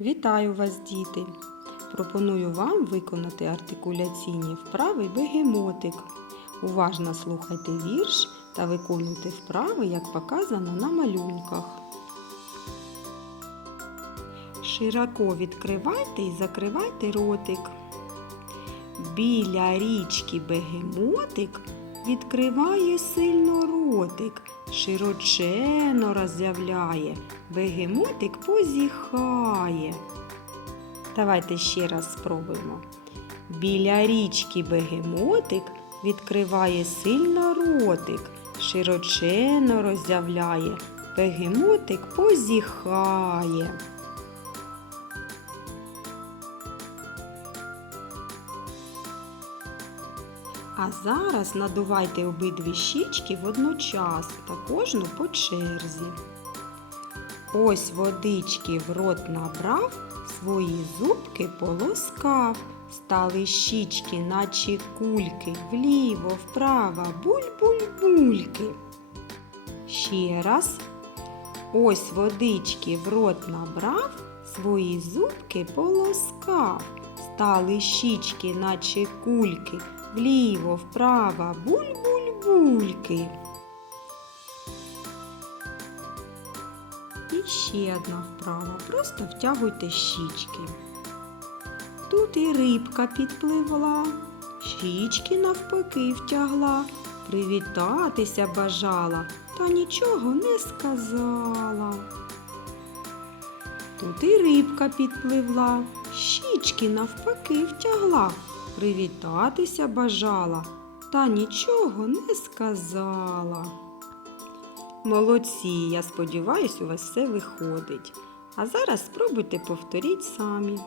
Вітаю вас, діти! Пропоную вам виконати артикуляційні вправи бегемотик. Уважно слухайте вірш та виконуйте вправи, як показано на малюнках. Широко відкривайте і закривайте ротик. Біля річки бегемотик відкриває сильно ротик, широчено роззявляє, бегемотик позіхає. Давайте ще раз спробуємо. Біля річки бегемотик відкриває сильно ротик, широчено роззявляє, бегемотик позіхає. А зараз надувайте обидві щічки водночас та кожну по черзі. Ось водички в рот набрав, свої зубки полоскав, стали щічки, наче кульки, вліво, вправо, буль-буль-бульки. Ще раз. Ось водички в рот набрав, свої зубки полоскав, стали щічки, наче кульки, вліво, вправо, буль-буль-бульки. Ще одна вправа. Просто втягуйте щічки. Тут і рибка підпливла, щічки навпаки втягла, привітатися бажала, та нічого не сказала. Тут і рибка підпливла, щічки навпаки втягла, привітатися бажала, та нічого не сказала. Молодці, я сподіваюся, у вас все виходить. А зараз спробуйте повторіть самі.